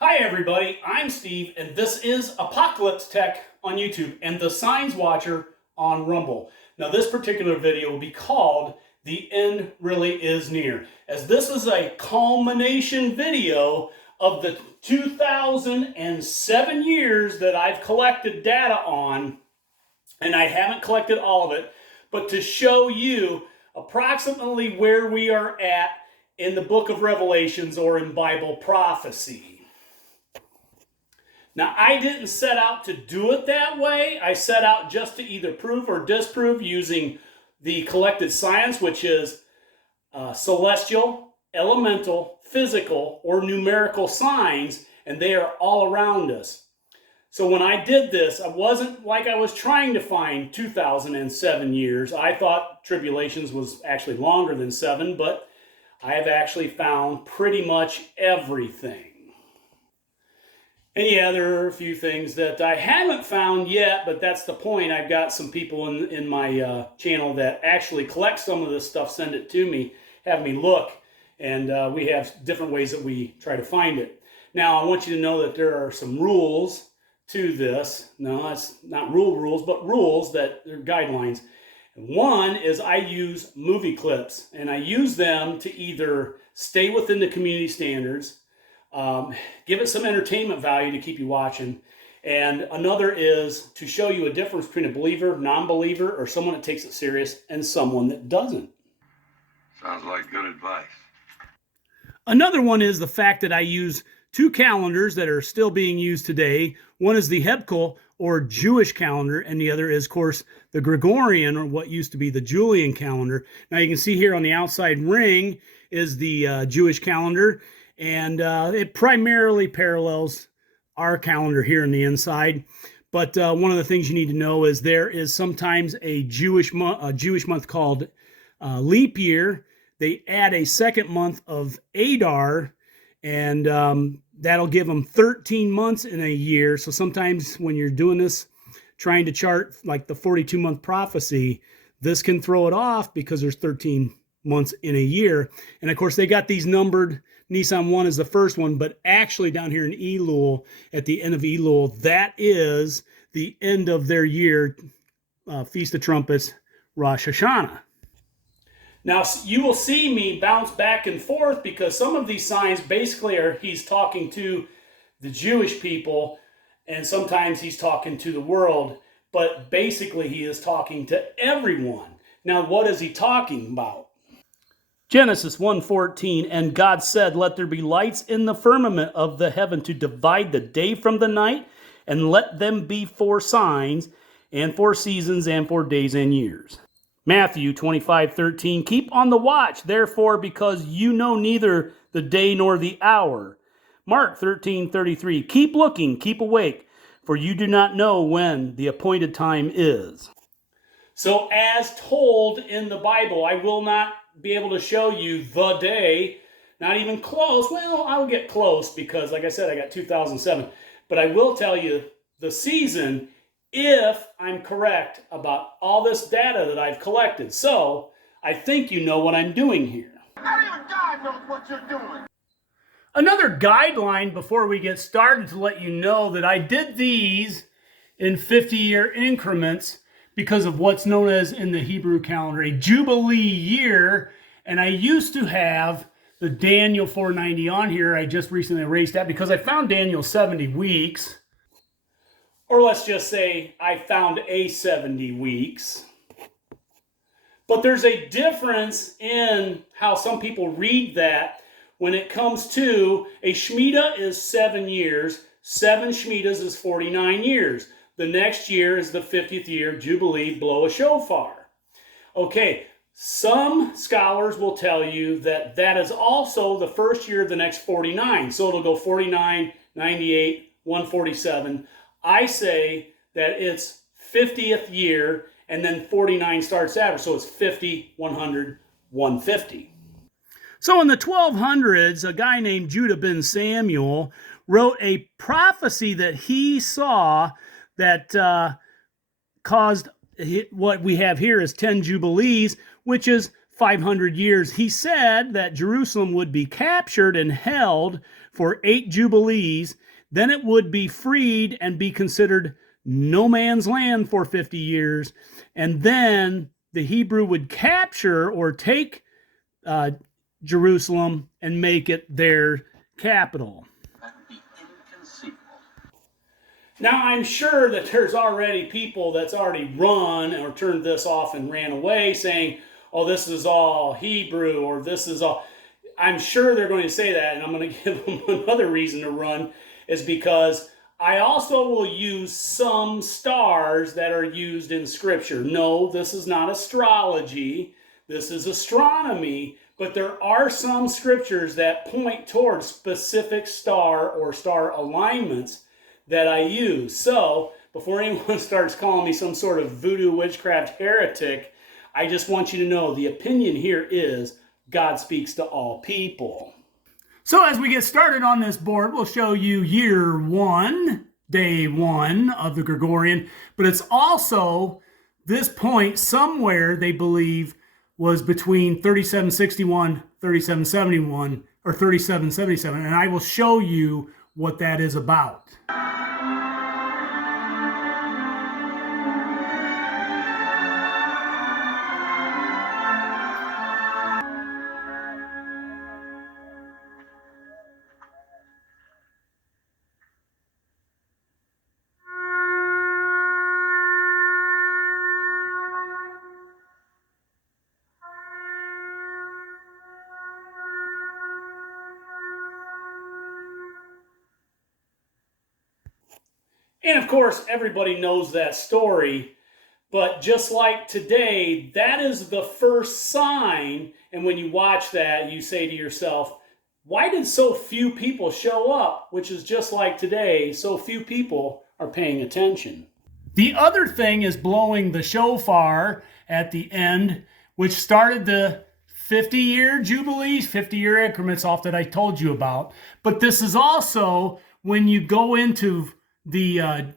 Hi everybody, I'm Steve and this is Apocalypse Tech on YouTube and the Signs Watcher on Rumble. Now this particular video will be called The End Really Is Near, as this is a culmination video of the 2007 years that I've collected data on, and I haven't collected all of it, but to show you approximately where we are at in the book of Revelations or in Bible prophecy. Now, I didn't set out to do it that way. I set out just to either prove or disprove using the collected science, which is celestial, elemental, physical, or numerical signs, and they are all around us. So when I did this, I wasn't like I was trying to find 2007 years. I thought tribulations was actually longer than 7, but I have actually found pretty much everything. And yeah, there are a few things that I haven't found yet, but that's the point. I've got some people in my channel that actually collect some of this stuff, send it to me, have me look, and we have different ways that we try to find it. Now, I want you to know that there are some rules to this. No, it's not rules, but rules that are guidelines. One is I use movie clips, and I use them to either stay within the community standards, give it some entertainment value to keep you watching, and another is to show you a difference between a believer, non-believer, or someone that takes it serious and someone that doesn't. Sounds like good advice. Another one is the fact that I use two calendars that are still being used today. One is the Hebkel or Jewish calendar, and the other is, of course, the Gregorian, or what used to be the Julian calendar. Now you can see here on the outside ring is the Jewish calendar, and it primarily parallels our calendar here on the inside. But one of the things you need to know is there is sometimes a Jewish month called leap year. They add a second month of Adar, and that'll give them 13 months in a year. So sometimes when you're doing this, trying to chart like the 42-month prophecy, this can throw it off because there's 13 months in a year. And of course, they got these numbered. Nisan 1 is the first one, but actually down here in Elul, at the end of Elul, that is the end of their year, Feast of Trumpets, Rosh Hashanah. Now, you will see me bounce back and forth because some of these signs basically are he's talking to the Jewish people, and sometimes he's talking to the world, but basically he is talking to everyone. Now, what is he talking about? Genesis 1:14, and God said, let there be lights in the firmament of the heaven to divide the day from the night, and let them be for signs, and for seasons, and for days and years. Matthew 25:13, keep on the watch, therefore, because you know neither the day nor the hour. Mark 13:33, keep looking, keep awake, for you do not know when the appointed time is. So as told in the Bible, I will not be able to show you the day, not even close. Well, I'll get close because, like I said, I got 2007. But I will tell you the season if I'm correct about all this data that I've collected. So I think you know what I'm doing here. Not even God knows what you're doing. Another guideline before we get started to let you know that I did these in 50-year increments because of what's known as in the Hebrew calendar a Jubilee year. And I used to have the Daniel 490 on here. I just recently erased that because I found Daniel 70 weeks. Or let's just say I found a 70 weeks. But there's a difference in how some people read that when it comes to a Shemitah is 7 years. 7 Shemitahs is 49 years. The next year is the 50th year, Jubilee, blow a shofar. Okay, some scholars will tell you that that is also the first year of the next 49. So it'll go 49, 98, 147. I say that it's 50th year, and then 49 starts after. So it's 50, 100, 150. So in the 1200s, a guy named Judah ben Samuel wrote a prophecy that he saw that caused what we have here is 10 Jubilees, which is 500 years. He said that Jerusalem would be captured and held for 8 jubilees. Then it would be freed and be considered no man's land for 50 years. And then the Hebrew would capture or take Jerusalem and make it their capital. That would be inconceivable. Now, I'm sure that there's already people that's already run or turned this off and ran away saying, oh, this is all Hebrew, or this is all... I'm sure they're going to say that, and I'm going to give them another reason to run, is because I also will use some stars that are used in Scripture. No, this is not astrology. This is astronomy. But there are some scriptures that point towards specific star or star alignments that I use. So, before anyone starts calling me some sort of voodoo witchcraft heretic, I just want you to know the opinion here is God speaks to all people. So as we get started on this board, we'll show you year 1, day 1 of the Gregorian, but it's also this point somewhere they believe was between 3761, 3771, or 3777, and I will show you what that is about. And of course, everybody knows that story, but just like today, that is the first sign, and when you watch that, you say to yourself, why did so few people show up? Which is just like today, so few people are paying attention. The other thing is blowing the shofar at the end, which started the 50-year jubilees, 50-year increments off that I told you about. But this is also when you go into the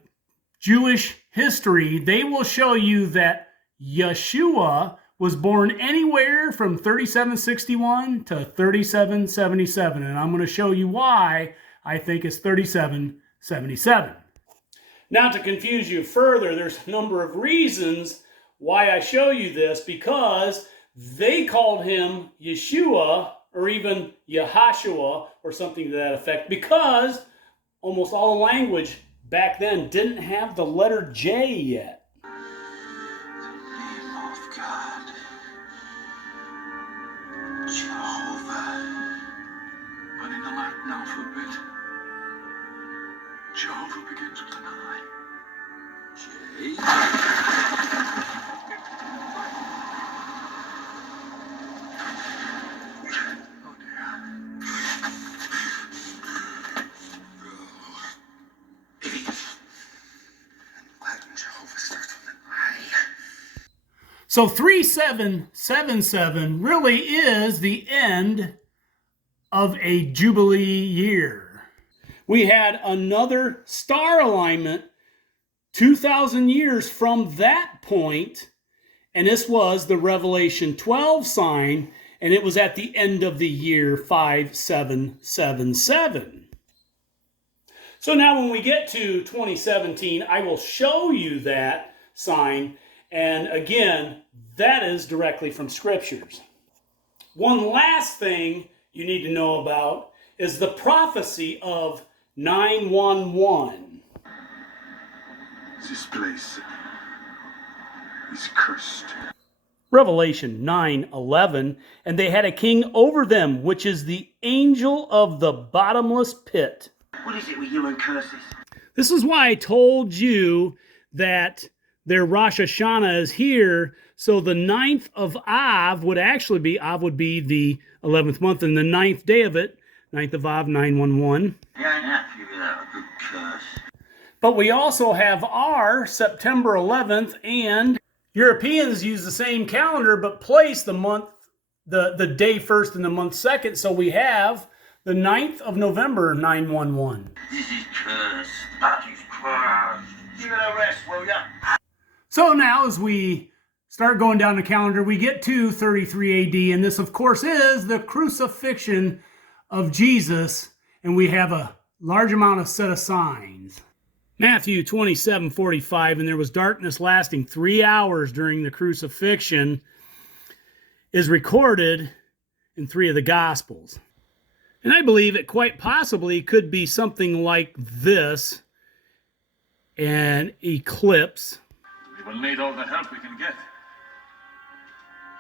Jewish history, they will show you that Yeshua was born anywhere from 3761 to 3777. And I'm going to show you why I think it's 3777. Now, to confuse you further, there's a number of reasons why I show you this, because they called him Yeshua or even Yahashua or something to that effect, because almost all the language back then didn't have the letter J yet. The name of God, Jehovah. But in the Latin alphabet, Jehovah begins with an I. J. Oh dear. Latin Jehovah starts with an I. So 3777 really is the end of a Jubilee year. We had another star alignment 2,000 years from that point, and this was the Revelation 12 sign, and it was at the end of the year 5777. So now when we get to 2017, I will show you that sign, and again, that is directly from scriptures. One last thing you need to know about is the prophecy of 911. This place is cursed. Revelation 9:11, and they had a king over them, which is the angel of the bottomless pit. What is it with you and curses? This is why I told you that their Rosh Hashanah is here. So the 9th of Av would actually be, Av would be the 11th month, and the 9th day of it, 9th of Av, 911. You ain't happy without a good curse. But we also have our September 11th, and Europeans use the same calendar but place the month, the day first and the month second. So we have the 9th of November, 911. This is cursed. That is cursed. Give it a rest, will ya? So now as we start going down the calendar, we get to 33 AD, and this of course is the crucifixion of Jesus. and we have a large amount of set of signs. Matthew 27:45, and there was darkness lasting 3 hours during the crucifixion, is recorded in 3 of the Gospels. And I believe it quite possibly could be something like this: an eclipse. We will need all the help we can get.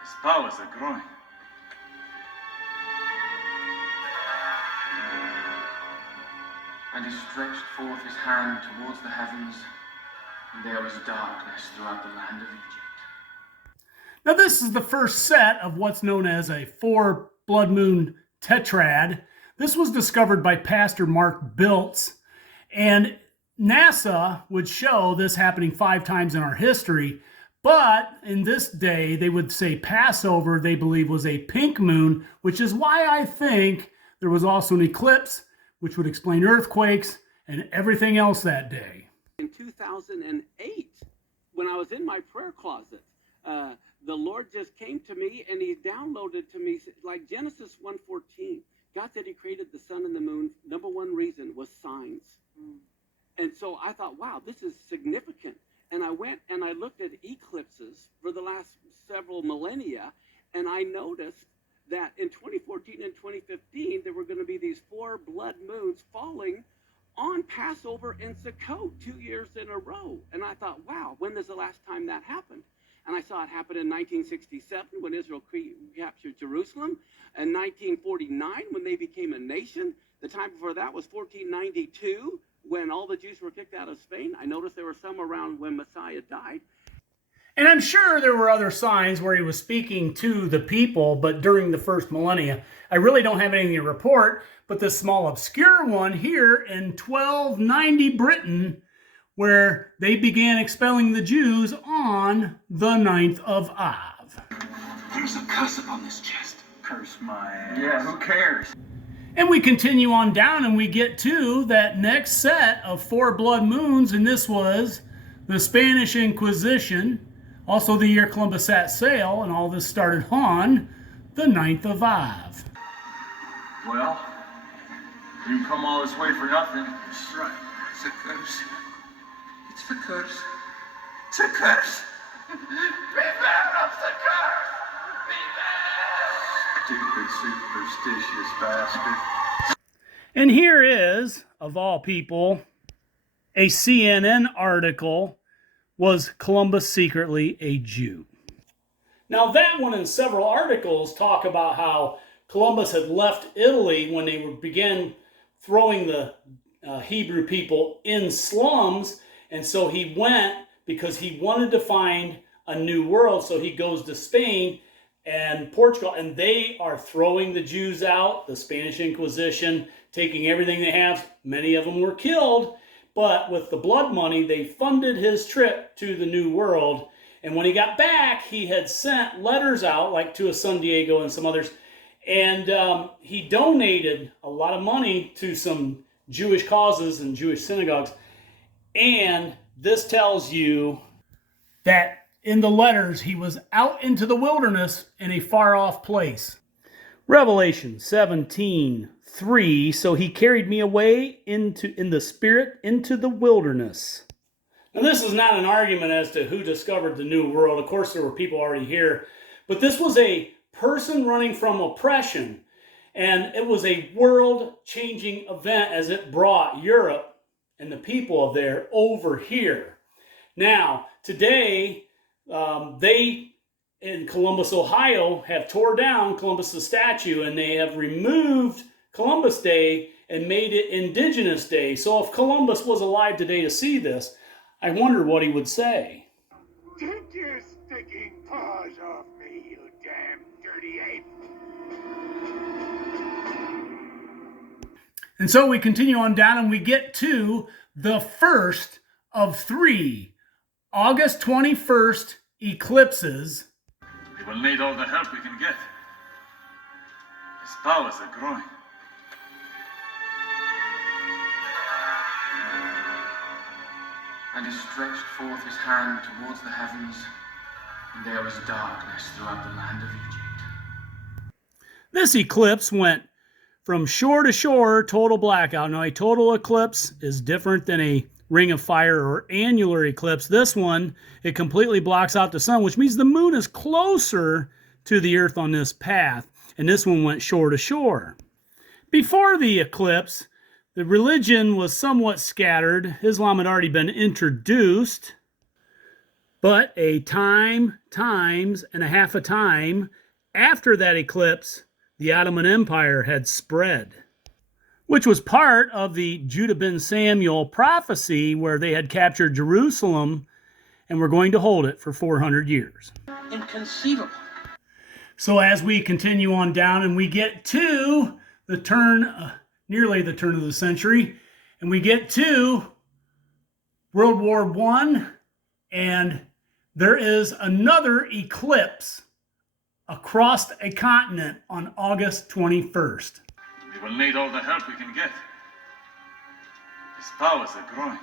His powers are growing. And he stretched forth his hand towards the heavens, and there was darkness throughout the land of Egypt. Now, this is the first set of what's known as a 4 blood moon tetrad. This was discovered by Pastor Mark Biltz, and NASA would show this happening 5 times in our history. But in this day, they would say Passover, they believe, was a pink moon, which is why I think there was also an eclipse, which would explain earthquakes and everything else that day. In 2008, when I was in my prayer closet, the Lord just came to me and he downloaded to me, like Genesis 1:14. God said he created the sun and the moon. Number one reason was signs. And so I thought, wow, this is significant. And I went and I looked at eclipses for the last several millennia, and I noticed that in 2014 and 2015, there were going to be these 4 blood moons falling on Passover in Sukkot 2 years in a row. And I thought, wow, when is the last time that happened? And I saw it happen in 1967 when Israel captured Jerusalem, and 1949 when they became a nation. The time before that was 1492 when all the Jews were kicked out of Spain. I noticed there were some around when Messiah died. And I'm sure there were other signs where he was speaking to the people, but during the first millennia, I really don't have anything to report, but this small obscure one here in 1290 Britain, where they began expelling the Jews on the 9th of Av. There's a curse upon this chest. Curse my ass. Yeah, who cares? And we continue on down and we get to that next set of 4 blood moons, and this was the Spanish Inquisition, also the year Columbus set sail, and all this started on the 9th of Av. Well, you come all this way for nothing. That's right. It's a curse. It's a curse. It's a curse. Beware of the curse! Beware! Stupid, superstitious bastard. And here is, of all people, a CNN article: was Columbus secretly a Jew? Now that one and several articles talk about how Columbus had left Italy when they began throwing the Hebrew people in slums, and so he went because he wanted to find a new world. So he goes to Spain and Portugal, and they are throwing the Jews out, the Spanish Inquisition, taking everything they have. Many of them were killed, but with the blood money, they funded his trip to the New World. And when he got back, he had sent letters out, like to a San Diego and some others, and he donated a lot of money to some Jewish causes and Jewish synagogues. And this tells you that in the letters, he was out into the wilderness in a far-off place. Revelation 17:3, so he carried me away in the spirit into the wilderness. Now, this is not an argument as to who discovered the New World. Of course, there were people already here. But this was a person running from oppression. And it was a world-changing event as it brought Europe and the people of there over here. Now, today, they in Columbus, Ohio, have tore down Columbus' statue, and they have removed Columbus Day and made it Indigenous Day. So if Columbus was alive today to see this, I wonder what he would say. Take your sticking paws off me, you damn dirty ape! And so we continue on down and we get to the first of 3 August 21st eclipses. We will need all the help we can get. His powers are growing. And he stretched forth his hand towards the heavens, and there was darkness throughout the land of Egypt. This eclipse went from shore to shore, total blackout. Now, a total eclipse is different than a ring of fire or annular eclipse. This one, it completely blocks out the sun, which means the moon is closer to the earth on this path. And this one went shore to shore. Before the eclipse, the religion was somewhat scattered. Islam had already been introduced. But a times and a half a time after that eclipse, the Ottoman Empire had spread, which was part of the Judah ben Samuel prophecy where they had captured Jerusalem and were going to hold it for 400 years. Inconceivable. So as we continue on down and we get to the turn, nearly the turn of the century, and we get to World War I, and there is another eclipse across a continent on August 21st. We will need all the help we can get. His powers are growing.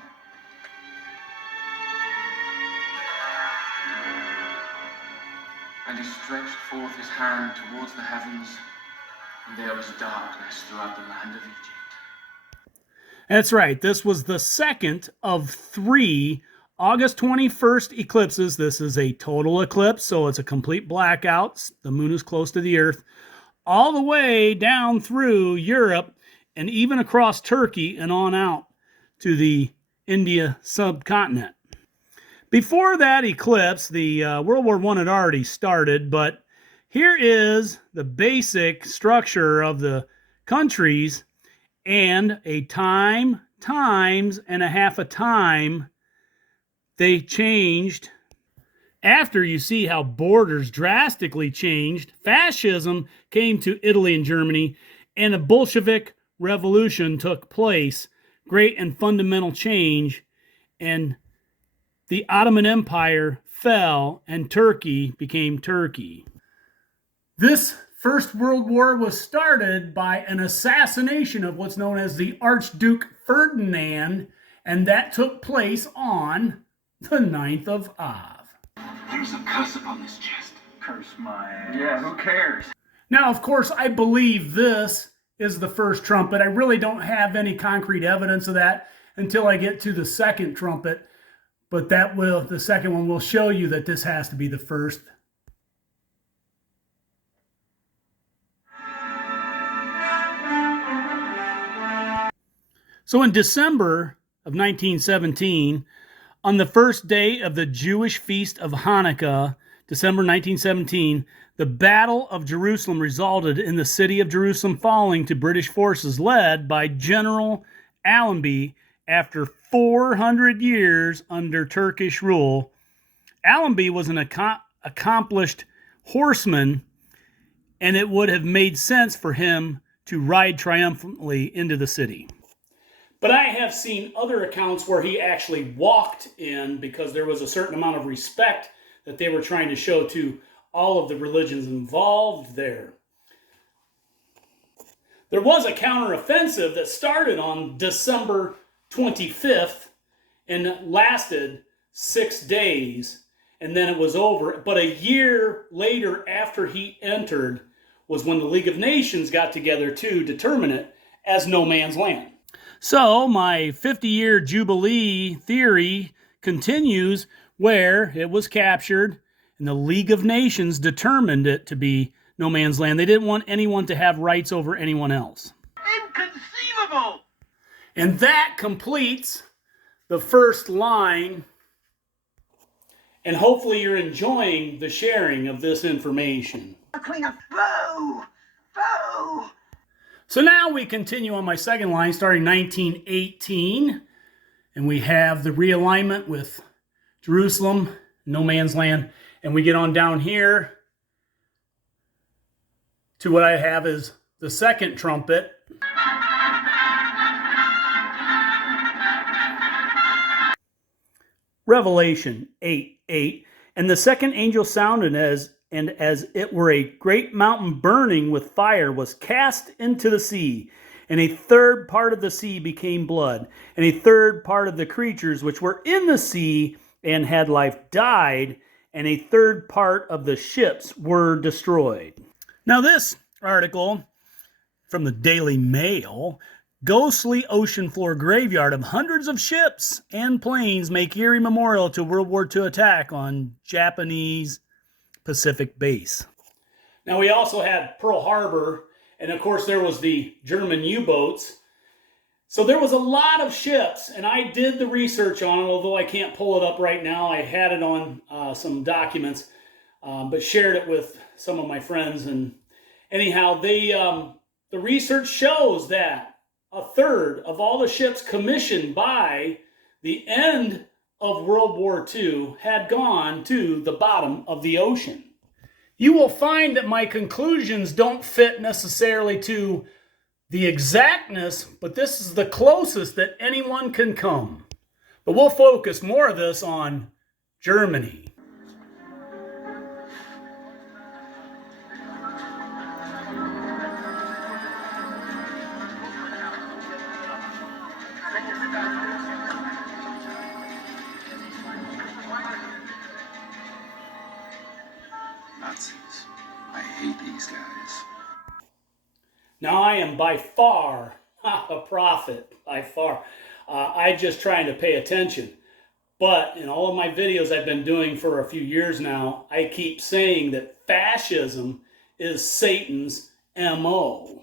And he stretched forth his hand towards the heavens, and there was darkness throughout the land of Egypt. That's right. This was the second of 3 August 21st eclipses. This is a total eclipse, so it's a complete blackout. The moon is close to the earth, all the way down through Europe and even across Turkey and on out to the India subcontinent. Before that eclipse, the World War I had already started, but here is the basic structure of the countries, and a times and a half a time they changed. After you see how borders drastically changed, fascism came to Italy and Germany, and a Bolshevik revolution took place. Great and fundamental change, and the Ottoman Empire fell, and Turkey became Turkey. This First World War was started by an assassination of what's known as the Archduke Ferdinand, and that took place on the 9th of Av. There's a curse upon this chest. Curse my ass. Yeah, who cares? Now, of course, I believe this is the first trumpet. I really don't have any concrete evidence of that until I get to the second trumpet, but the second one will show you that this has to be the first. So in December of 1917, on the first day of the Jewish feast of Hanukkah, December 1917, the Battle of Jerusalem resulted in the city of Jerusalem falling to British forces led by General Allenby after 400 years under Turkish rule. Allenby was an accomplished horseman, and it would have made sense for him to ride triumphantly into the city. But I have seen other accounts where he actually walked in because there was a certain amount of respect that they were trying to show to all of the religions involved there. There was a counteroffensive that started on December 25th and lasted 6 days, and then it was over. But a year later, after he entered, was when the League of Nations got together to determine it as no man's land. So my 50-year Jubilee theory continues where it was captured and the League of Nations determined it to be no man's land. They didn't want anyone to have rights over anyone else. Inconceivable! And that completes the first line. And hopefully you're enjoying the sharing of this information. Clean up. Boo! Boo! So now we continue on my second line, starting 1918, and we have the realignment with Jerusalem, no man's land, and we get on down here to what I have is the second trumpet. Revelation 8:8, and the second angel sounded as it were a great mountain burning with fire was cast into the sea, and a third part of the sea became blood, and a third part of the creatures which were in the sea and had life died, and a third part of the ships were destroyed. Now this article from the Daily Mail, ghostly ocean floor graveyard of hundreds of ships and planes make eerie memorial to World War II attack on Japanese Pacific base. Now we also had Pearl Harbor, and of course there was the German U-boats. So there was a lot of ships, and I did the research on it, although I can't pull it up right now. I had it on some documents, but shared it with some of my friends. And anyhow, the research shows that a third of all the ships commissioned by the end of World War II had gone to the bottom of the ocean. You will find that my conclusions don't fit necessarily to the exactness, but this is the closest that anyone can come. But we'll focus more of this on Germany. Nazis. I hate these guys. Now, I am by far not a prophet, by far. I'm just trying to pay attention. But in all of my videos I've been doing for a few years now, I keep saying that fascism is Satan's MO.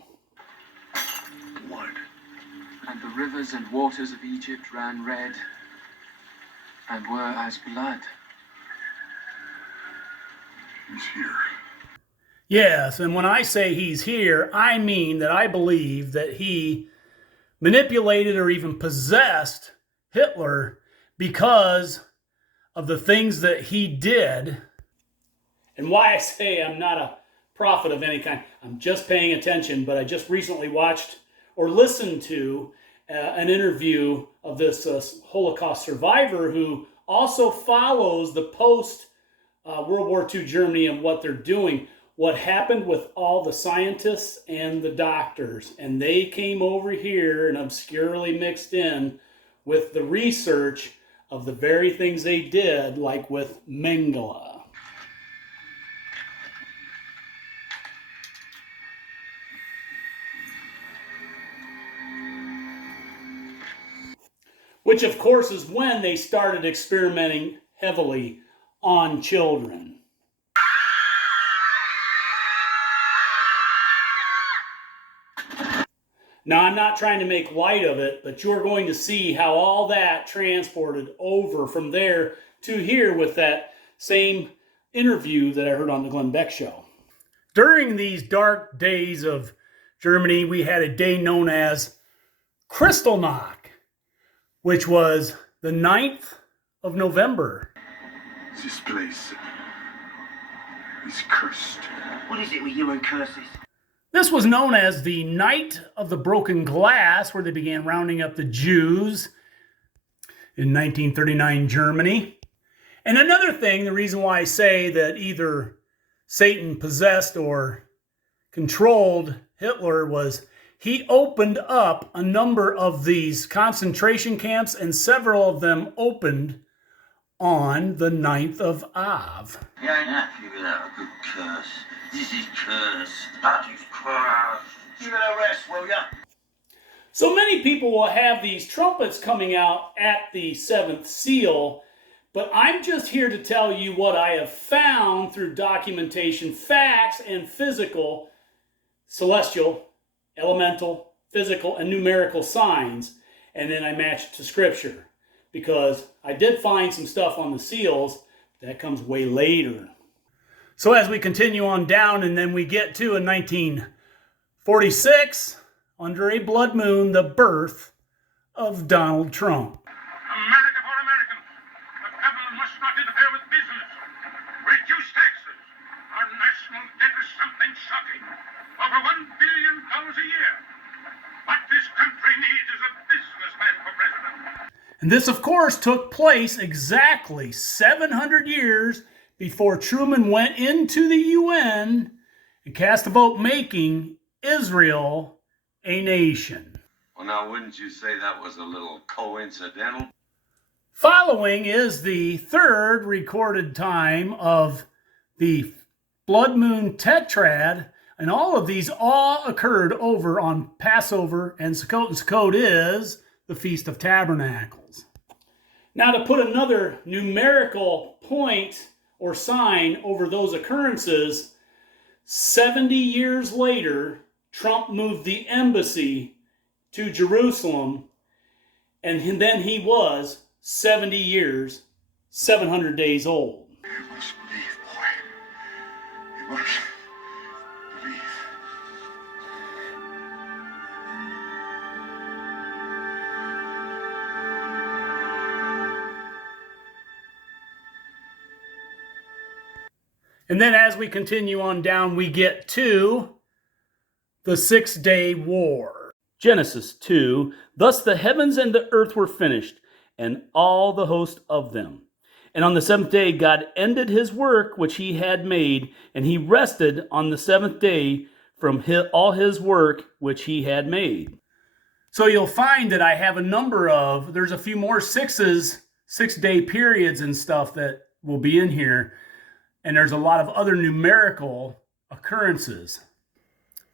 What? And the rivers and waters of Egypt ran red and were as blood. He's here. Yes, and when I say he's here, I mean that I believe that he manipulated or even possessed Hitler because of the things that he did. And why I say I'm not a prophet of any kind, I'm just paying attention, but I just recently watched or listened to an interview of this Holocaust survivor who also follows the post World War II Germany and what they're doing. What happened with all the scientists and the doctors, and they came over here and obscurely mixed in with the research of the very things they did, like with Mengele. Which, of course, is when they started experimenting heavily on children. Now, I'm not trying to make light of it, but you're going to see how all that transported over from there to here with that same interview that I heard on the Glenn Beck Show. During these dark days of Germany, we had a day known as Kristallnacht, which was the 9th of November. This place is cursed. What is it with you and curses? This was known as the Night of the Broken Glass, where they began rounding up the Jews in 1939 Germany. And another thing, the reason why I say that either Satan possessed or controlled Hitler was he opened up a number of these concentration camps, and several of them opened on the 9th of Av. You ain't happy without a good curse. This is curse. That is curse. Give it a rest, will ya? So many people will have these trumpets coming out at the 7th seal, but I'm just here to tell you what I have found through documentation, facts, and physical, celestial, elemental, physical, and numerical signs, and then I match it to scripture, because I did find some stuff on the seals that comes way later. So as we continue on down, and then we get to in 1946, under a blood moon, the birth of Donald Trump. America for Americans. The government must not interfere with business. Reduce taxes. Our national debt is something shocking. Over $1 billion a year. What this country needs is a businessman for president. And this, of course, took place exactly 700 years before Truman went into the UN and cast a vote making Israel a nation. Well, now, wouldn't you say that was a little coincidental? Following is the third recorded time of the blood moon tetrad And all of these all occurred over on Passover and Sukkot. And Sukkot is the Feast of Tabernacles. Now, to put another numerical point or sign over those occurrences, 70 years later, Trump moved the embassy to Jerusalem, and then he was 70 years, 700 days old. You must believe, boy. You must believe. And then as we continue on down, we get to the 6-day war. Genesis 2, thus the heavens and the earth were finished, and all the host of them. And on the seventh day God ended his work which he had made, and he rested on the seventh day from all his work which he had made. So you'll find that I have there's a few more 6-day periods and stuff that will be in here. And there's a lot of other numerical occurrences.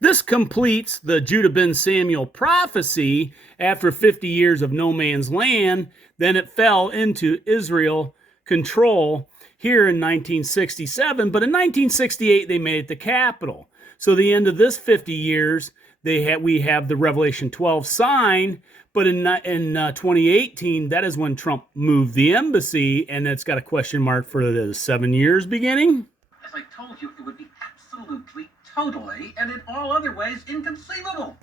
This completes the Judah ben Samuel prophecy after 50 years of no man's land. Then it fell into Israel control here in 1967. But in 1968, they made it the capital. So the end of this 50 years, we have the Revelation 12 sign. But in 2018, that is when Trump moved the embassy, and it's got a question mark for the 7 years beginning. As I told you, it would be absolutely, totally, and in all other ways inconceivable.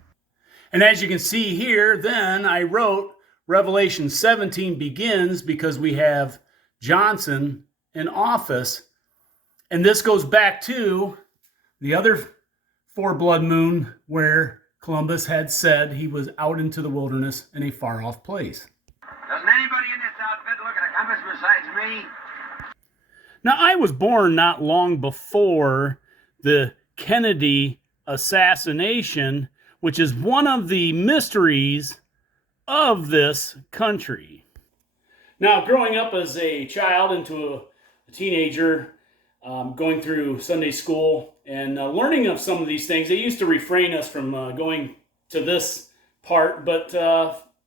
And as you can see here, then I wrote Revelation 17 begins because we have Johnson in office. And this goes back to the other 4 blood moon where Columbus had said he was out into the wilderness in a far-off place. Doesn't anybody in this outfit look at a compass besides me? Now, I was born not long before the Kennedy assassination, which is one of the mysteries of this country. Now, growing up as a child into a teenager, going through Sunday school and learning of some of these things, they used to refrain us from going to this part, but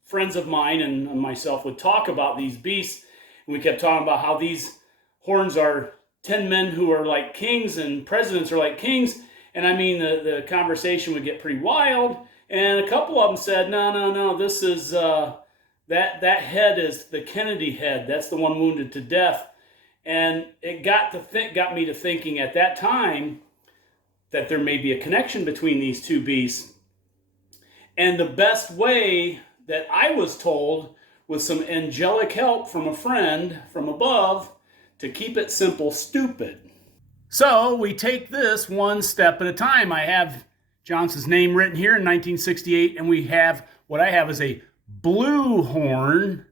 friends of mine and myself would talk about these beasts, and we kept talking about how these horns are 10 men who are like kings and presidents are like kings, and I mean, the conversation would get pretty wild, and a couple of them said, no, this is, that head is the Kennedy head, that's the one wounded to death. And it got me to thinking at that time that there may be a connection between these two beasts. And the best way that I was told, with some angelic help from a friend from above, to keep it simple, stupid. So we take this one step at a time. I have Johnson's name written here in 1968, and what I have is a blue horn.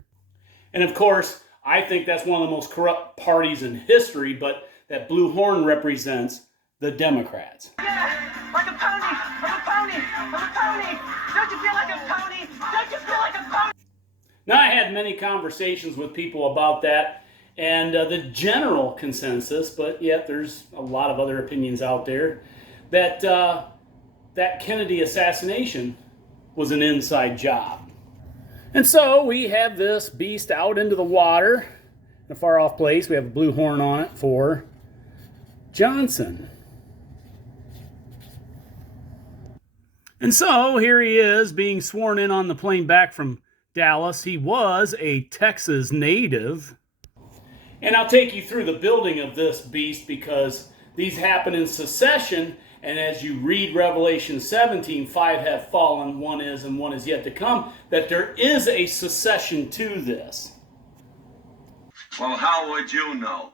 And of course, I think that's one of the most corrupt parties in history, but that blue horn represents the Democrats. Yeah, like a pony, I'm a pony, I'm a pony. Don't you feel like a pony? Don't you feel like a pony? Now, I had many conversations with people about that, and the general consensus, but yet there's a lot of other opinions out there, that that Kennedy assassination was an inside job. And so we have this beast out into the water in a far-off place. We have a blue horn on it for Johnson. And so here he is being sworn in on the plane back from Dallas. He was a Texas native. And I'll take you through the building of this beast because these happen in succession. And as you read Revelation 17, 5 have fallen, 1 is, and 1 is yet to come, that there is a succession to this. Well, how would you know?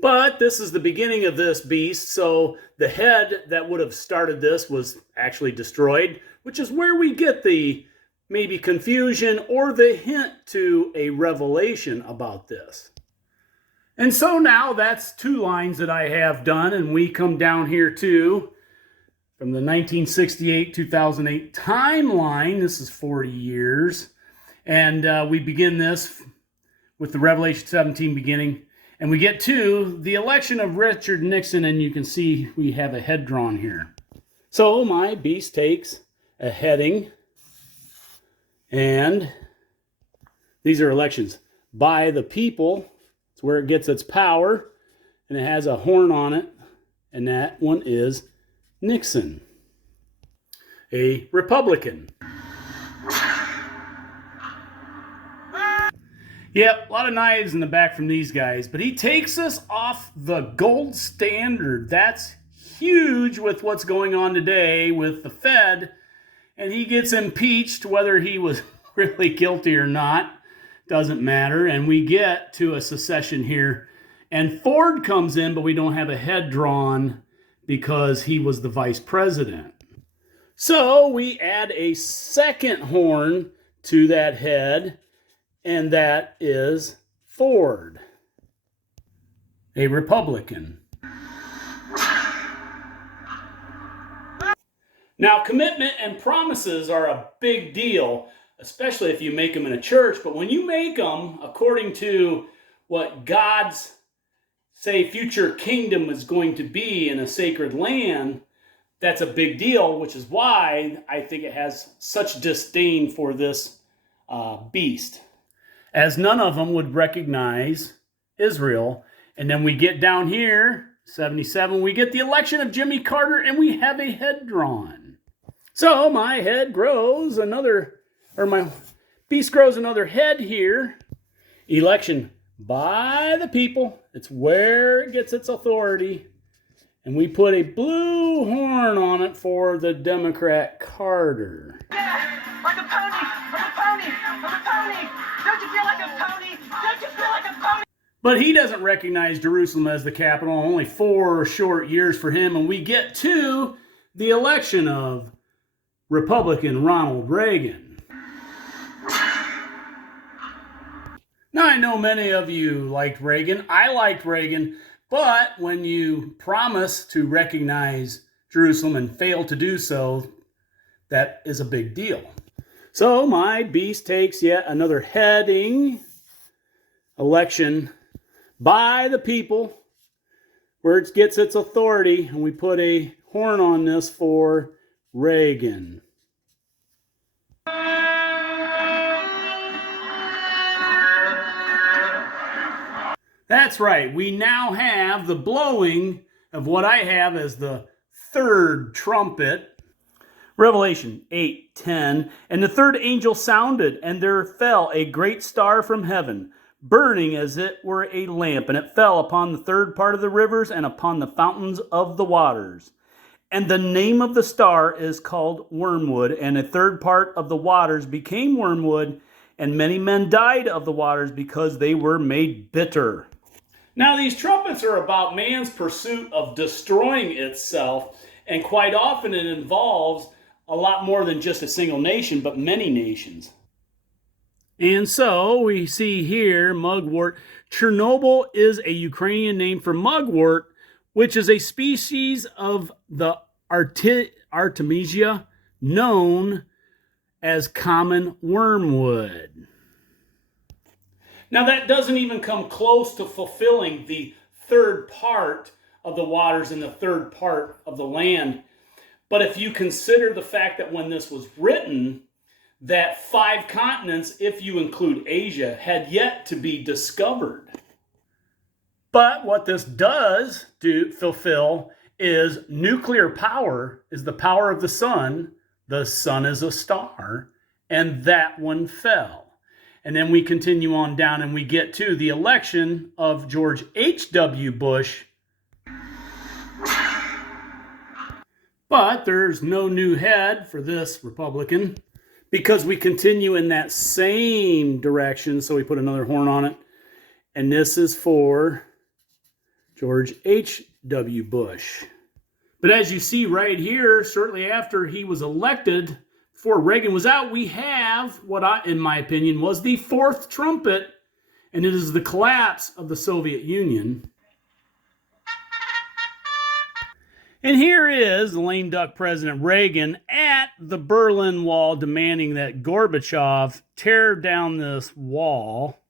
But this is the beginning of this beast, so the head that would have started this was actually destroyed, which is where we get the maybe confusion or the hint to a revelation about this. And so now that's 2 lines that I have done, and we come down here to from the 1968-2008 timeline. This is 40 years. And we begin this with the Revelation 17 beginning. And we get to the election of Richard Nixon, and you can see we have a head drawn here. So my beast takes a heading, and these are elections by the people. It's where it gets its power, and it has a horn on it, and that one is Nixon, a Republican. Yep, a lot of knives in the back from these guys, but he takes us off the gold standard. That's huge with what's going on today with the Fed, and he gets impeached, whether he was really guilty or not, doesn't matter, and we get to a secession here, and Ford comes in, but we don't have a head drawn because he was the vice president. So we add a second horn to that head, and that is Ford, a Republican. Now, commitment and promises are a big deal, especially if you make them in a church. But when you make them according to what God's, say, future kingdom is going to be in a sacred land, that's a big deal, which is why I think it has such disdain for this beast, as none of them would recognize Israel. And then we get down here, 77, we get the election of Jimmy Carter, and we have a head drawn. So my head grows another, or my beast grows another head here. Election by the people. It's where it gets its authority. And we put a blue horn on it for the Democrat Carter. Yeah, like a pony. I'm a pony. I'm a pony. Don't you feel like a pony? Don't you feel like a pony? But he doesn't recognize Jerusalem as the capital. Only 4 short years for him. And we get to the election of Republican Ronald Reagan. Now, I know many of you liked Reagan. I liked Reagan. But when you promise to recognize Jerusalem and fail to do so, that is a big deal. So my beast takes yet another heading. Election by the people, where it gets its authority, and we put a horn on this for Reagan. That's right, we now have the blowing of what I have as the third trumpet. Revelation 8:10, and the third angel sounded, and there fell a great star from heaven, burning as it were a lamp, and it fell upon the third part of the rivers and upon the fountains of the waters. And the name of the star is called Wormwood, and a third part of the waters became wormwood, and many men died of the waters because they were made bitter. Now, these trumpets are about man's pursuit of destroying itself, and quite often it involves a lot more than just a single nation, but many nations. And so we see here mugwort. Chernobyl is a Ukrainian name for mugwort, which is a species of the Artemisia known as common wormwood. Now, that doesn't even come close to fulfilling the third part of the waters and the third part of the land. But if you consider the fact that when this was written, that 5 continents, if you include Asia, had yet to be discovered. But what this does fulfill is nuclear power is the power of the sun. The sun is a star, and that one fell. And then we continue on down and we get to the election of George H.W. Bush. But there's no new head for this Republican because we continue in that same direction. So we put another horn on it. And this is for George H.W. Bush. But as you see right here, certainly after he was elected, before Reagan was out, we have what in my opinion, was the fourth trumpet, and it is the collapse of the Soviet Union. And here is the lame duck President Reagan at the Berlin Wall demanding that Gorbachev tear down this wall.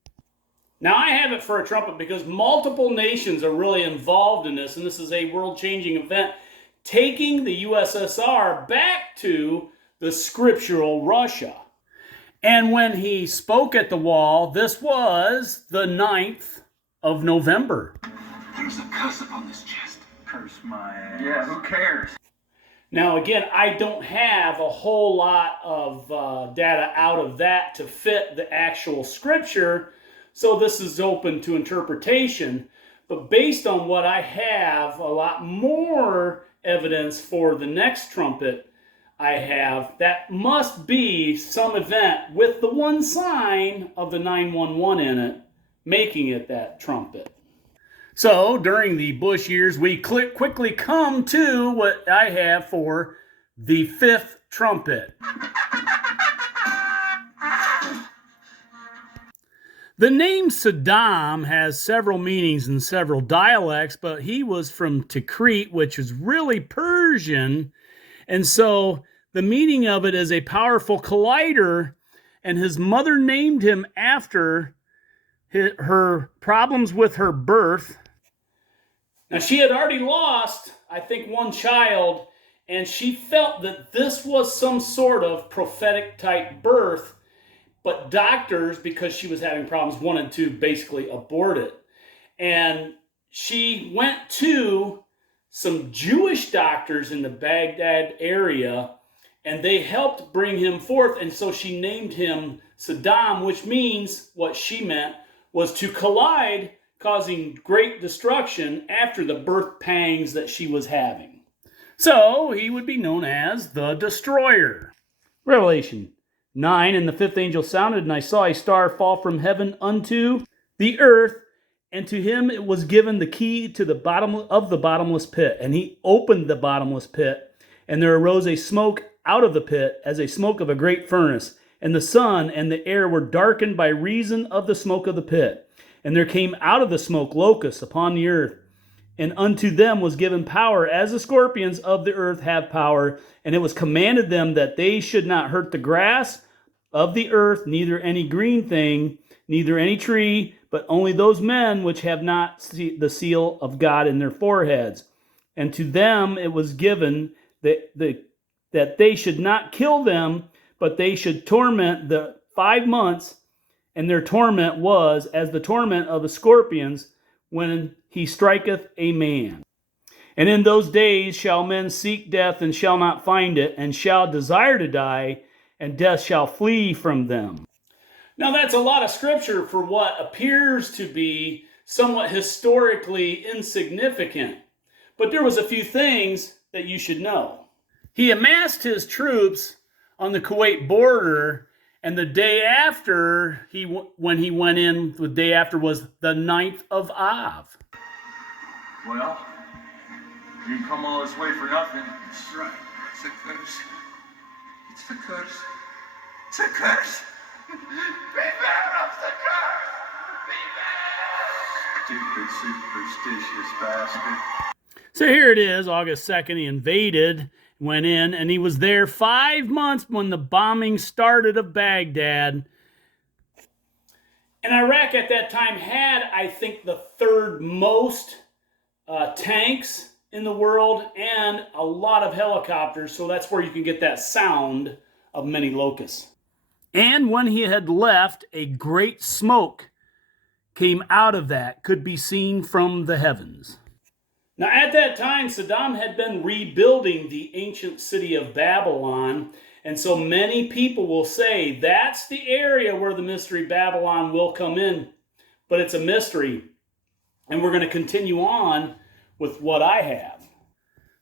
Now, I have it for a trumpet because multiple nations are really involved in this, and this is a world-changing event. taking the USSR back to the scriptural Russia. And when he spoke at the wall, this was the 9th of November. There's a curse upon this chest. Curse my ass. Yeah, who cares? Now, again, I don't have a whole lot of data out of that to fit the actual scripture, so this is open to interpretation. But based on what I have, a lot more evidence for the next trumpet I have, that must be some event with the one sign of the 911 in it, making it that trumpet. So, during the Bush years, we quickly come to what I have for the 5th trumpet. The name Saddam has several meanings in several dialects, but he was from Tikrit, which is really Persian. And so the meaning of it is a powerful collider, and his mother named him after her problems with her birth. Now, she had already lost, I think, one child, and she felt that this was some sort of prophetic type birth, but doctors, because she was having problems, wanted to basically abort it. And she went to some Jewish doctors in the Baghdad area, and they helped bring him forth. And so she named him Saddam, which means what she meant was to collide, causing great destruction after the birth pangs that she was having. So he would be known as the Destroyer. Revelation 9, and the 5th angel sounded, and I saw a star fall from heaven unto the earth, and to him it was given the key to the bottomless pit. And he opened the bottomless pit, and there arose a smoke out of the pit, as a smoke of a great furnace. And the sun and the air were darkened by reason of the smoke of the pit. And there came out of the smoke locusts upon the earth, and unto them was given power, as the scorpions of the earth have power. And it was commanded them that they should not hurt the grass of the earth, neither any green thing, neither any tree, but only those men which have not the seal of God in their foreheads. And to them it was given that they should not kill them, but they should torment the 5 months. And their torment was as the torment of the scorpions when he striketh a man. And in those days shall men seek death, and shall not find it, and shall desire to die, and death shall flee from them. Now, that's a lot of scripture for what appears to be somewhat historically insignificant. But there was a few things that you should know. He amassed his troops on the Kuwait border, and the day after, when he went in, the day after was the 9th of Av. Well, you come all this way for nothing. That's right. It's a curse. It's a curse. It's a curse. Beware of the curse! Beware! Stupid, superstitious bastard. So here it is, August 2nd, he invaded, went in, and he was there 5 months when the bombing started of Baghdad. And Iraq at that time had, I think, the 3rd most tanks in the world and a lot of helicopters, so that's where you can get that sound of many locusts. And when he had left, a great smoke came out of that, could be seen from the heavens. Now, at that time, Saddam had been rebuilding the ancient city of Babylon, and so many people will say that's the area where the mystery Babylon will come in, but it's a mystery, and we're going to continue on with what I have.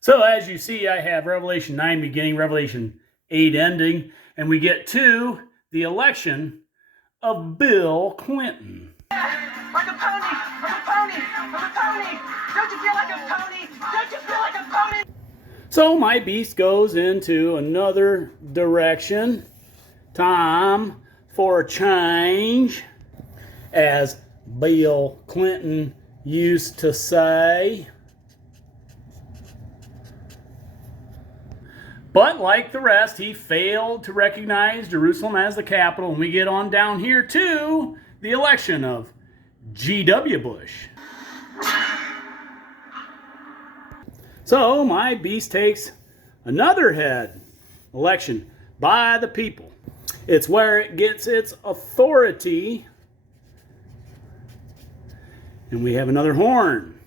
So, as you see, I have Revelation 9 beginning, Revelation 8 ending, and we get to the election of Bill Clinton. Like a pony! I'm a pony! I'm a pony! Don't you feel like a pony? Don't you feel like a pony? So my beast goes into another direction. Time for a change, as Bill Clinton used to say. But like the rest, he failed to recognize Jerusalem as the capital, and we get on down here to the election of G.W. Bush. So my beast takes another head. Election by the people. It's where it gets its authority. And we have another horn.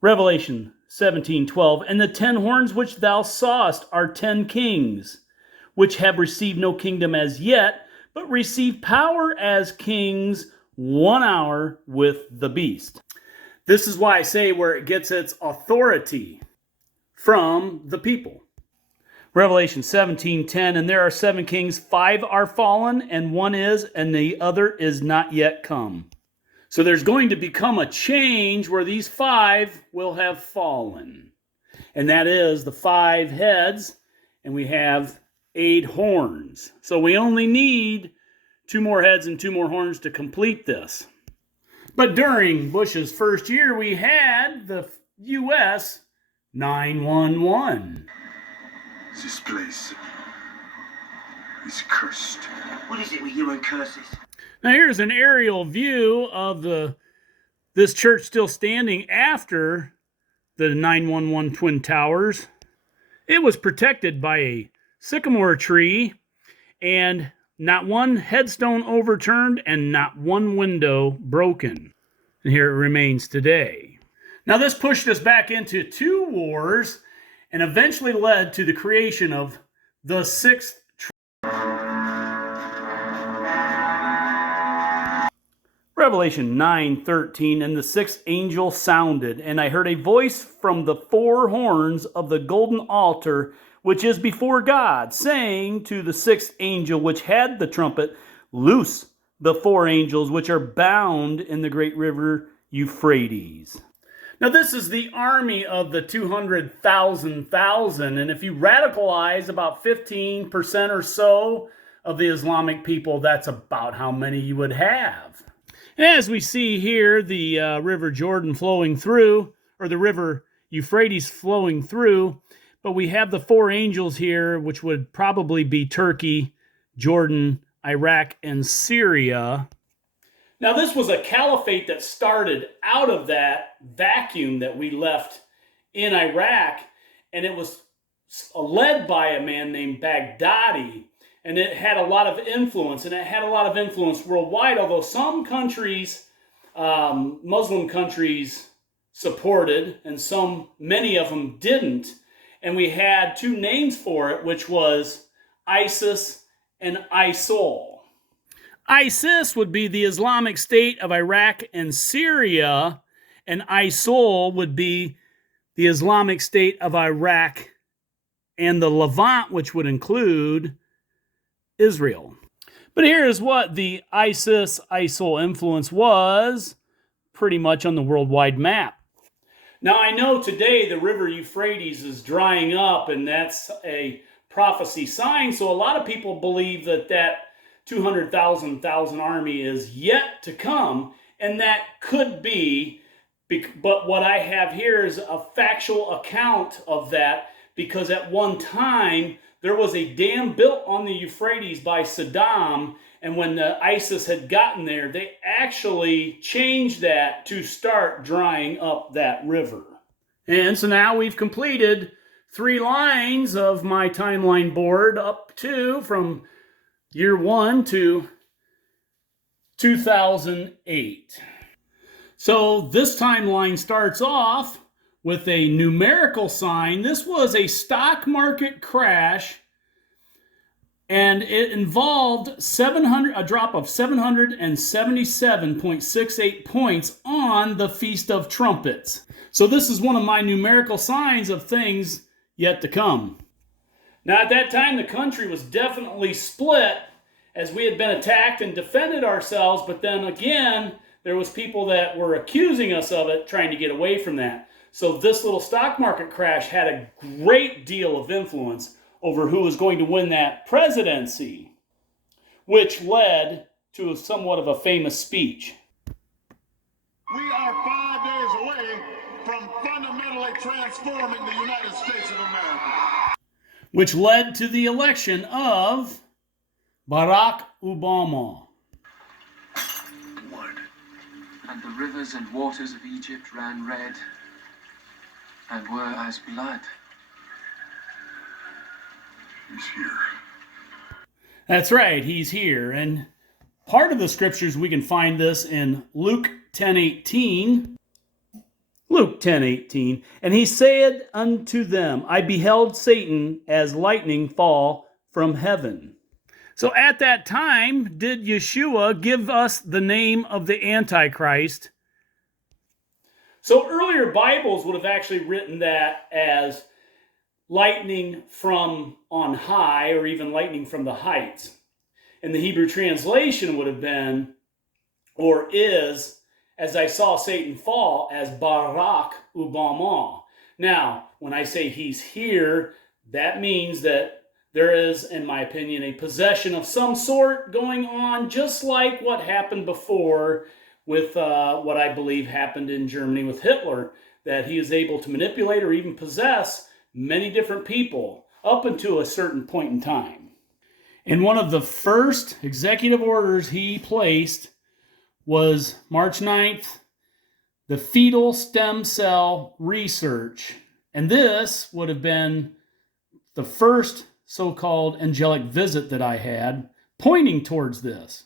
Revelation 17:12. And the 10 horns which thou sawest are 10 kings, which have received no kingdom as yet, but receive power as kings 1 hour with the beast. This is why I say where it gets its authority from the people. Revelation 17:10, and there are 7 kings, 5 are fallen, and 1 is, and the other is not yet come. So there's going to become a change where these 5 will have fallen. And that is the 5 heads, and we have 8 horns. So we only need 2 more heads and 2 more horns to complete this. But during Bush's first year, we had the U.S. 911. This place is cursed. What is it with you and curses? Now here's an aerial view of this church still standing after the 911 Twin Towers. It was protected by a sycamore tree and not one headstone overturned and not one window broken. And here it remains today. Now this pushed us back into 2 wars and eventually led to the creation of the 6th Revelation 9:13, and the 6th angel sounded, and I heard a voice from the 4 horns of the golden altar, which is before God, saying to the 6th angel which had the trumpet, loose the 4 angels which are bound in the great river Euphrates. Now this is the army of the 200,000, and if you radicalize about 15% or so of the Islamic people, that's about how many you would have. As we see here, the river Jordan flowing through, or the river Euphrates flowing through, but we have the 4 angels here, which would probably be Turkey, Jordan, Iraq, and Syria. Now this was a caliphate that started out of that vacuum that we left in Iraq, and it was led by a man named Baghdadi. And it had a lot of influence, and it had a lot of influence worldwide, although some countries, Muslim countries, supported, and many of them didn't. And we had 2 names for it, which was ISIS and ISIL. ISIS would be the Islamic State of Iraq and Syria, and ISIL would be the Islamic State of Iraq and the Levant, which would include Israel. But here's what the ISIS-ISIL influence was pretty much on the worldwide map. Now I know today the river Euphrates is drying up, and that's a prophecy sign, so a lot of people believe that 200,000 army is yet to come, and that could be, but what I have here is a factual account of that, because at one time there was a dam built on the Euphrates by Saddam, and when the ISIS had gotten there, they actually changed that to start drying up that river. And so now we've completed 3 lines of my timeline board up to from year 1 to 2008. So this timeline starts off with a numerical sign. This was a stock market crash, and it involved a drop of 777.68 points on the Feast of Trumpets. So this is one of my numerical signs of things yet to come. Now at that time, the country was definitely split, as we had been attacked and defended ourselves, but then again, there was people that were accusing us of it, trying to get away from that. So this little stock market crash had a great deal of influence over who was going to win that presidency, which led to somewhat of a famous speech. We are 5 days away from fundamentally transforming the United States of America. Which led to the election of Barack Obama. And the rivers and waters of Egypt ran red, and were as blood. He's here. That's right, he's here. And part of the scriptures, we can find this in Luke 10:18. Luke 10:18. And he said unto them, I beheld Satan as lightning fall from heaven. So at that time, did Yeshua give us the name of the Antichrist? So earlier Bibles would have actually written that as lightning from on high, or even lightning from the heights. And the Hebrew translation would have been, or is, as I saw Satan fall, as Barak Ubama. Now, when I say he's here, that means that there is, in my opinion, a possession of some sort going on, just like what happened before with what I believe happened in Germany with Hitler, that he is able to manipulate or even possess many different people up until a certain point in time. And one of the first executive orders he placed was March 9th, the fetal stem cell research. And this would have been the first so-called angelic visit that I had pointing towards this.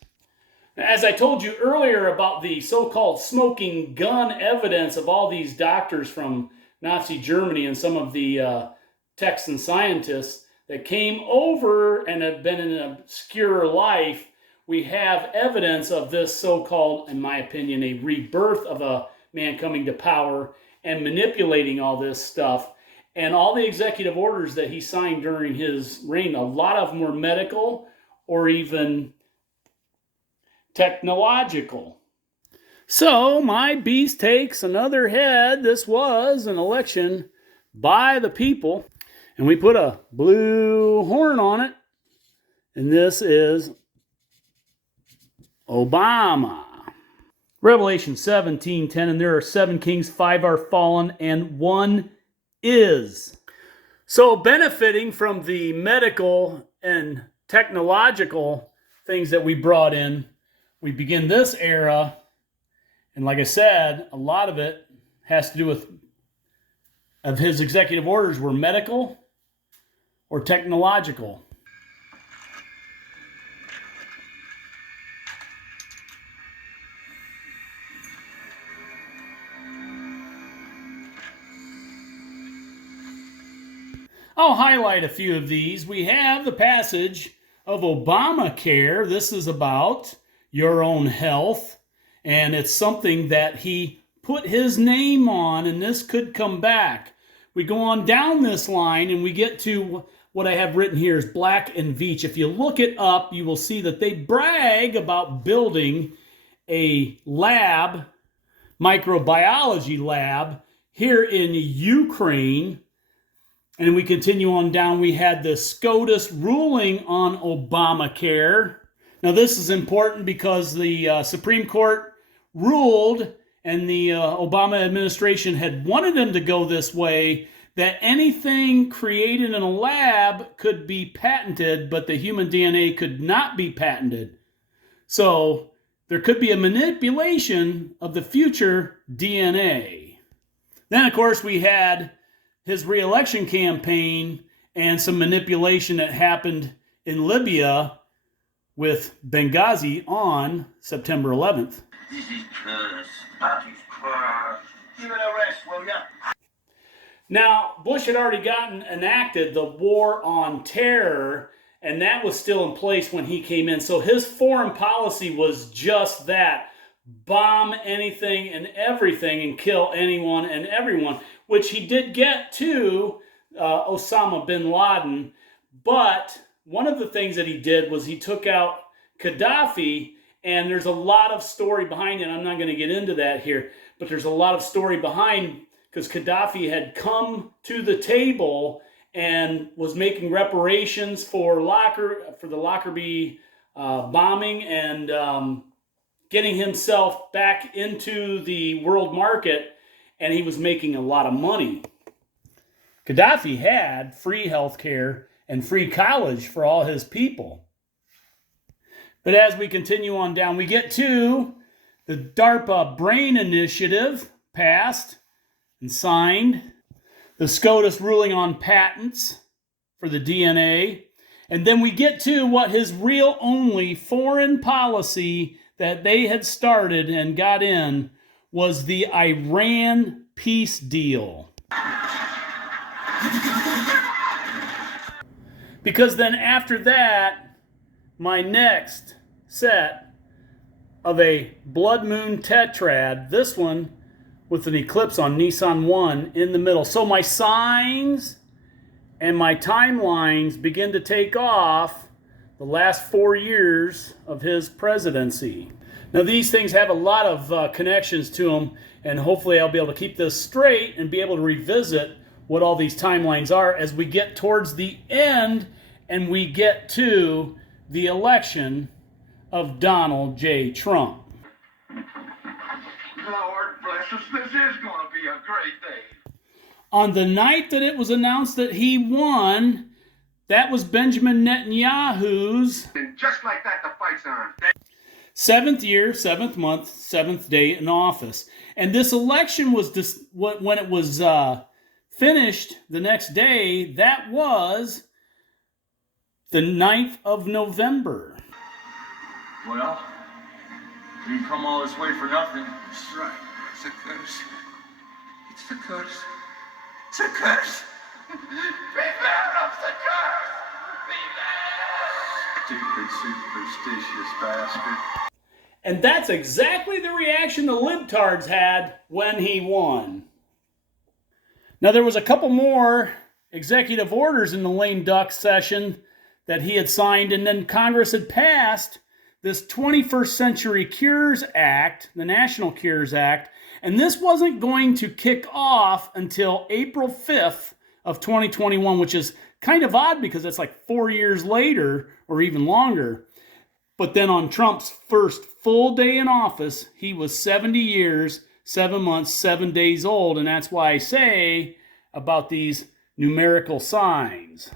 As I told you earlier about the so-called smoking gun evidence of all these doctors from Nazi Germany and some of the Texan scientists that came over and have been in an obscure life, we have evidence of this so-called, in my opinion, a rebirth of a man coming to power and manipulating all this stuff. And all the executive orders that he signed during his reign, a lot of them were medical or even technological. So my beast takes another head. This was an election by the people. And we put a blue horn on it. And this is Obama. Revelation 17:10, and there are 7 kings, 5 are fallen, and 1 is. So benefiting from the medical and technological things that we brought in, we begin this era. And like I said, a lot of it has to do with of his executive orders were medical or technological. I'll highlight a few of these. We have the passage of Obamacare. This is about your own health, and it's something that he put his name on, and this could come back. We go on down this line, and we get to what I have written here is Black and Veatch. If you look it up, you will see that they brag about building a lab, microbiology lab, here in Ukraine. And we continue on down. We had the SCOTUS ruling on Obamacare. Now, this is important because the Supreme Court ruled, and the Obama administration had wanted them to go this way, that anything created in a lab could be patented, but the human DNA could not be patented. So there could be a manipulation of the future DNA. Then, of course, we had his re-election campaign and some manipulation that happened in Libya with Benghazi on September 11th. This is cursed. That is cursed. Give it a rest, will ya? Now, Bush had already gotten enacted the war on terror, and that was still in place when he came in. So his foreign policy was just that: bomb anything and everything and kill anyone and everyone, which he did get to Osama bin Laden. But one of the things that he did was he took out Gaddafi, and there's a lot of story behind it. I'm not going to get into that here, but there's a lot of story behind, because Gaddafi had come to the table and was making reparations for the Lockerbie bombing and getting himself back into the world market, and he was making a lot of money. Gaddafi had free health care and free college for all his people. But as we continue on down, we get to the DARPA Brain Initiative, passed and signed. the SCOTUS ruling on patents for the DNA. And then we get to what his real only foreign policy that they had started and got in was the Iran peace deal. Because then after that, my next set of a blood moon tetrad, this one with an eclipse on Nisan 1 in the middle. So my signs and my timelines begin to take off the last 4 years of his presidency. Now these things have a lot of connections to them, and hopefully I'll be able to keep this straight and be able to revisit what all these timelines are as we get towards the end and we get to the election of Donald J. Trump. Lord bless us, this is going to be a great day. On the night that it was announced that he won, that was Benjamin Netanyahu's And just like that, the fight's on. 7th year, 7th month, 7th day in office. And this election was when it was finished the next day, that was the 9th of November. Well, you come all this way for nothing. That's right. It's a curse. It's a curse. It's a curse. Beware of the curse. Beware. Stupid, superstitious bastard. And that's exactly the reaction the libtards had when he won. Now, there was a couple more executive orders in the lame duck session that he had signed, and then Congress had passed this 21st Century Cures Act, the National Cures Act, and this wasn't going to kick off until April 5th of 2021, which is kind of odd because it's like 4 years later or even longer. But then on Trump's first full day in office, he was 70 years, 7 months, 7 days old, and that's why I say about these numerical signs.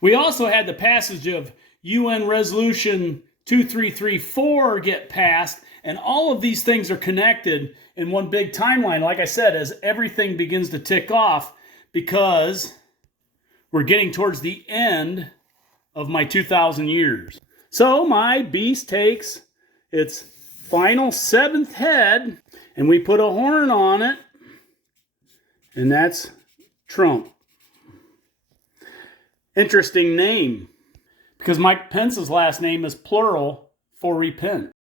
We also had the passage of UN Resolution 2334 get passed, and all of these things are connected in one big timeline, like I said, as everything begins to tick off, because we're getting towards the end of my 2,000 years. So my beast takes its final 7th head, and we put a horn on it, and that's Trump. Interesting name, because Mike Pence's last name is plural for repent.